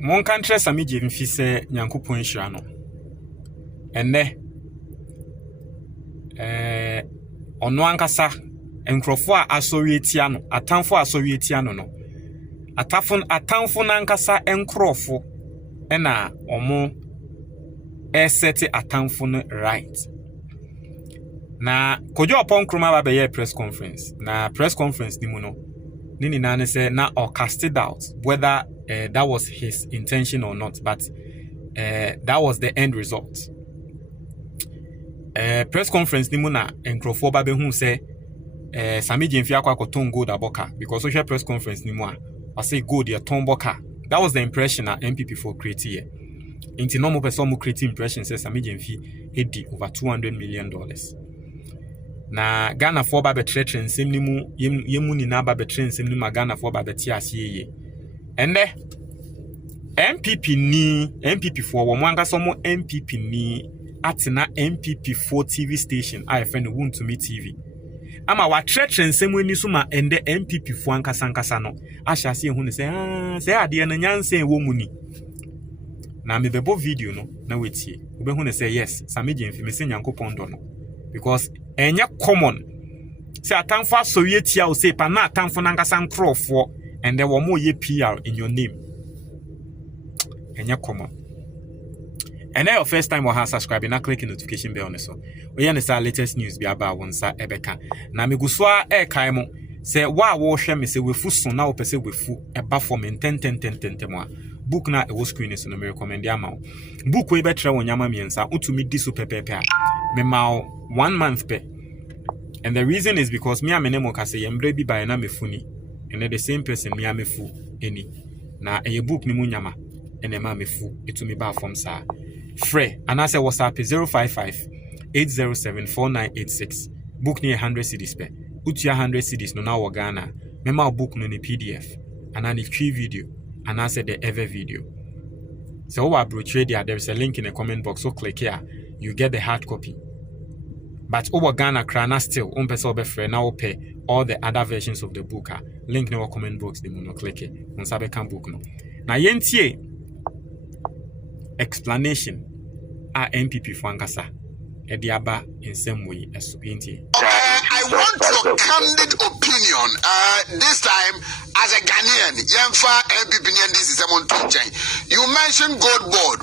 Mon country Sammy Gyamfi say Nyankopon Nhyira no. Enne ono ankasa enkrofo a asori etia no, atamfo asori etia no no. Atamfo nankasa enkrofo ena omo set atamfo no right. Na Kojo Oppong Nkrumah ba be press conference. Na press conference ni mu no. Nini nane say na or casted out whether that was his intention or not, but that was the end result. Press conference ni mu na enkrofo ba be hu say Sammy Gyamfi akwakoton gold aboka because social press conference ni mu a I say gold ya tomboka. That was the impression that MPP for create here. Inti normal person mu create impression says Sammy Gyamfi edi over $200 million. Na Ghana for ba betre nsem ni mu yemu ni na ba betre nsem ni ma Ghana for ba beti asiye. Ende MPP for wo mwanga somo MPP ni atina MPP4 TV station a friend Wontimi TV. Ama wa tretre nsem ni so ma ende MPP4 ankasa no ahya se hu ne se ade na nyanse wo mu ni. Na me bebo video no na wetie. Obe hu ne say yes, Sammy Gyamfi me se Nyankopon do no. Because enya common. Say atamfo asori etia o say pa na atamfo nankasa nkrofo and there were more ye PR in your name. Enya common. And then your first time or subscribing, na click the notification bell on so. We yan say latest news be about wonsa ebeka. Na me guswa kai mo say wa wo hwe me say we fu so na wo pese we fu eba for me 10 mo. Book na e wo screen so no me recommend ya ma. Book we betre wonyama miensa utumi di so pepepe a. Me ma 1 month pe. And the reason is because me amene mo ka say yembre bi ba na me funi. And the same person me amefu any. Na a book ni mu nyama ene ma mefu etumi ba from sa. Free and I say WhatsApp 055-807-4986. Book ni 100 cedis pe. Utia 100 cedis no na wo Ghana. Mema book no ni PDF. And I need 3 video. And I said the ever video. So what brochure there is a link in the comment box. So click here. You get the hard copy. But over Ghana Krana still person be free now pay all the other versions of the book. Link in the comment box. The mono click it. Once can book no. Now yentie explanation a MPP for Ankasa. Ediaba in some way as yentie. I want your candid opinion. This time, as a Ghanaian, Yemfa MPP this is you mentioned gold board.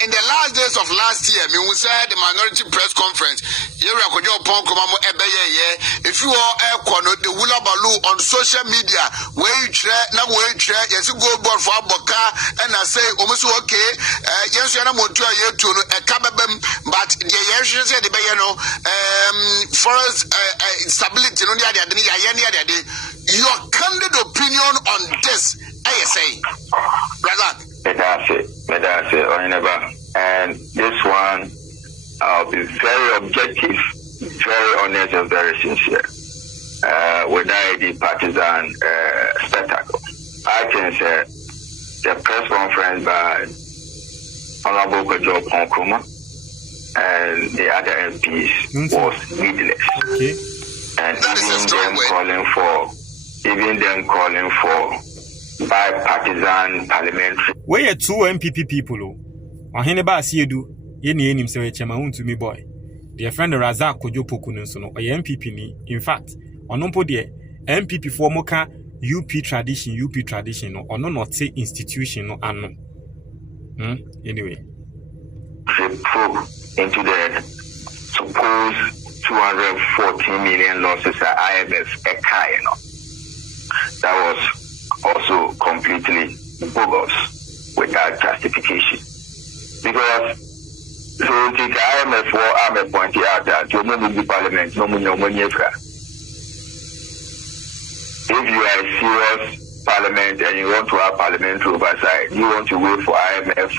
In the last days of last year, we said the minority press conference. Kojo Oppong Nkrumah if you are the Wula Balu on social media, where you try, now where you try, yes, you gold board for Aboka, and I say, almost okay, yes, you are not to a cababem, but the yes, you said the Bayano, forest stability, your candid opinion on this, say, brother. Medase, or never. And this one, I'll be very objective, very honest, and very sincere. Without the partisan spectacle, I can say the press conference by Honorable Kojo Oppong Nkrumah and the other MPs was needless. Okay. And even them calling for bipartisan parliamentary. We are 2 MPP people. Ohene ba see do ye ne enim se we chema Wontimi boy. Their friend Razak Kojo Poku so no MPP ni. In fact, onompo de MPP for moka UP tradition no ono not say institution no ano. Anyway. Probe into the supposed 214 million losses at IMF that was also completely bogus without justification. Because so the IMF will pointed out that you know the parliament, no money. If you are a serious parliament and you want to have parliamentary oversight, you want to wait for IMF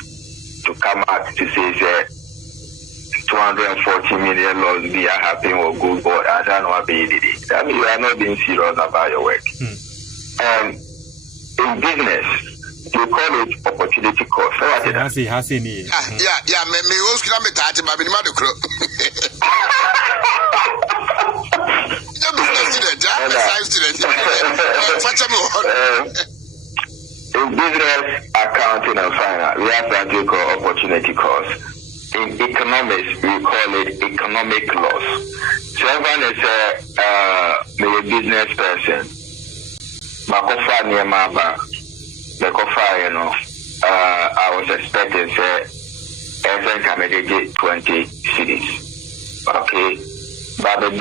to come out to say 240 million laws be happening or good board. I don't know what they did. That means you are not being serious about your work. And in business, you call it opportunity cost. So what Yeah. Me was going to tell you, In business, accounting, and finance, we have what we call opportunity cost. In economics, we call it economic loss. So everyone is a business person. Makofa Niamaba, Makofa, I was expecting every can 20 cities. Okay. But the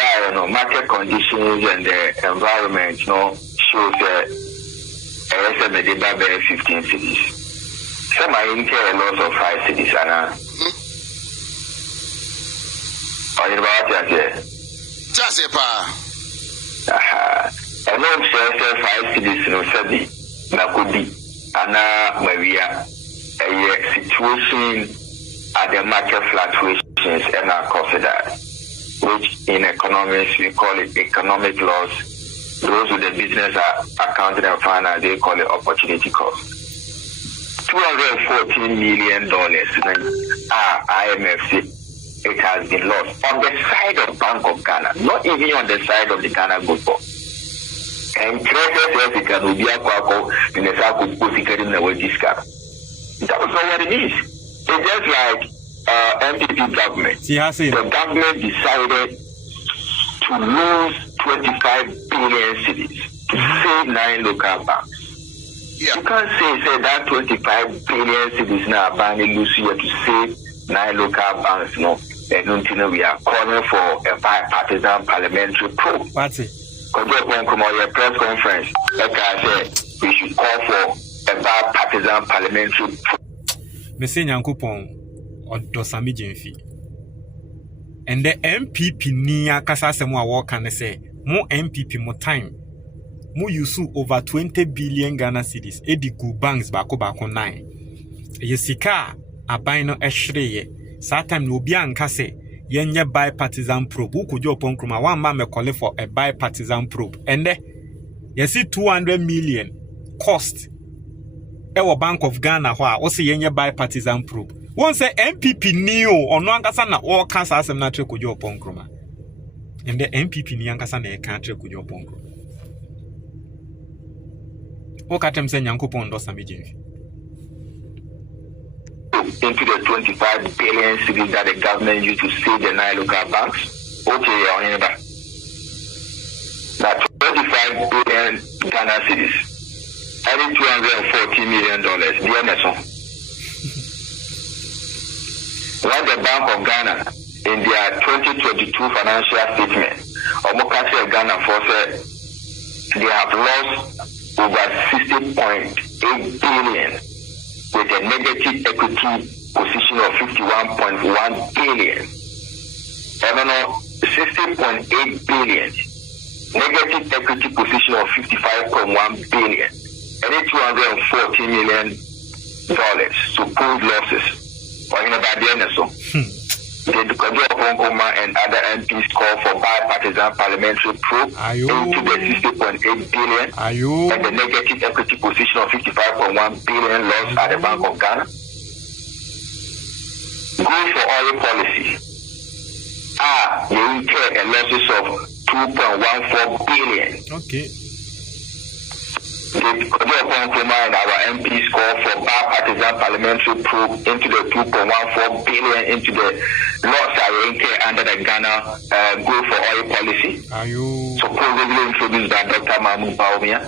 market conditions and the environment, shows that I 15 cities. Some are in care a loss of 5 cities, Anna. Are you about that? Just a pa. A lot of 5 cities, Sabi, Nakudi, Anna, Maria, a situation at the market fluctuations and are considered, which in economics we call it economic loss. Those with the business are accounting and finance, they call it opportunity cost. $214 million IMF said it has been lost on the side of Bank of Ghana, not even on the side of the Ghana Good Board. And that was not what it is. It's just like MPP government. The government decided to lose 25 billion cities to save 9 local banks. Yeah. You can't say that 25 billion cities now are lose here to save 9 local banks. No, and we are calling for a bipartisan parliamentary probe. What's it? Kojo Oppong Nkrumah press conference, like I said, we should call for a bipartisan parliamentary probe. Mese Nyankopon or Sammy Gyamfi. And the MPP niya kasa se mo a wo kan say mo MPP mo time mo use over 20 billion Ghana cedis edigu banks bako 9 ye sika aban no ehwere sa time no obi anka se yenye bipartisan probe Kojo Oppong Nkrumah wan ma me call for a bipartisan probe and you see 200 million cost ewo Bank of Ghana ho a wo se yenye bipartisan probe. One say MPP Neo or no ankasa na all cancer asem na tre Kojo Oppong Nkrumah. And the MPP ni ankasa na e kan tre Kojo Oppong Nkrumah. O katem se Nyankopon ndo Sammy Gyamfi. Into the 25 billion cities that the government used to save the 9 local banks. Okay, on that. Now 25 billion Ghana cities. Every $240 million. When the Bank of Ghana, in their 2022 financial statement, Omokase Ghana said they have lost over 60.8 billion with a negative equity position of 51.1 billion. 60.8 billion, negative equity position of 55.1 billion, and $240 million supposed losses. The Kojo Oppong Nkrumah and other MPs call for bipartisan parliamentary probe into the 60.8 billion and the negative equity position of 55.1 billion lost at the Bank of Ghana. Good for oil policy. You incur a losses of 2.14 billion. Okay. The Kojo Oppong Nkrumah and our MPs call for bipartisan parliamentary probe into the 2.14 billion into the loss under the Ghana Go for Oil policy. Supposedly introduced by Dr. Mahmoud Baumia.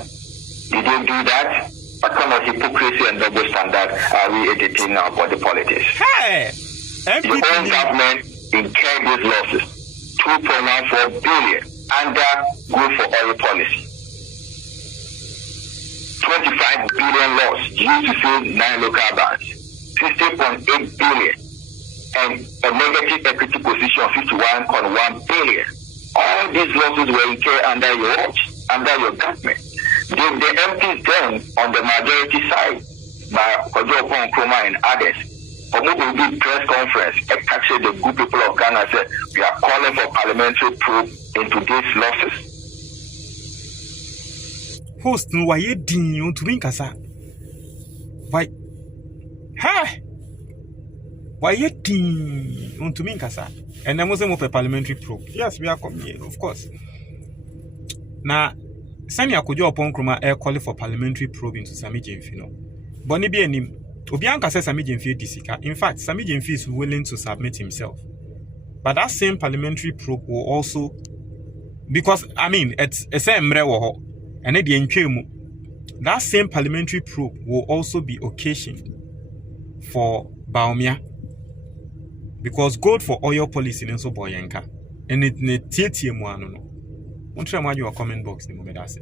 They didn't do that. What kind of hypocrisy and double standard are we editing now for the politics? Hey! The own government incurred these losses, 2.14 billion under Go for Oil policy. 25 billion loss used to save 9 local banks, 60.8 billion, and a negative equity position of 51.1 billion. All these losses were incurred under your watch, under your government. The MPs then, on the majority side, by Kojo Oppong Nkrumah and others, will do press conference, actually the good people of Ghana said, we are calling for parliamentary probe into these losses. Host no waye din ontumi nkasa. Why? Ha! Waye din ontumi nkasa. And then most of a parliamentary probe. Yes, we are coming here, of course. Now, Sanya Kojo Oppong Nkrumah air calling for parliamentary probe into Sammy Gyamfi no. Boni bi anim. Obianka says Sammy Gyamfi disika. In fact, Sammy Gyamfi is willing to submit himself. But that same parliamentary probe will also, because I mean it's a same mre and that same parliamentary probe will also be occasioned for Baumia. Because gold for oil policy in so boyanka. And it tietie mo ano no. Won't try your comment box ni mo me that say.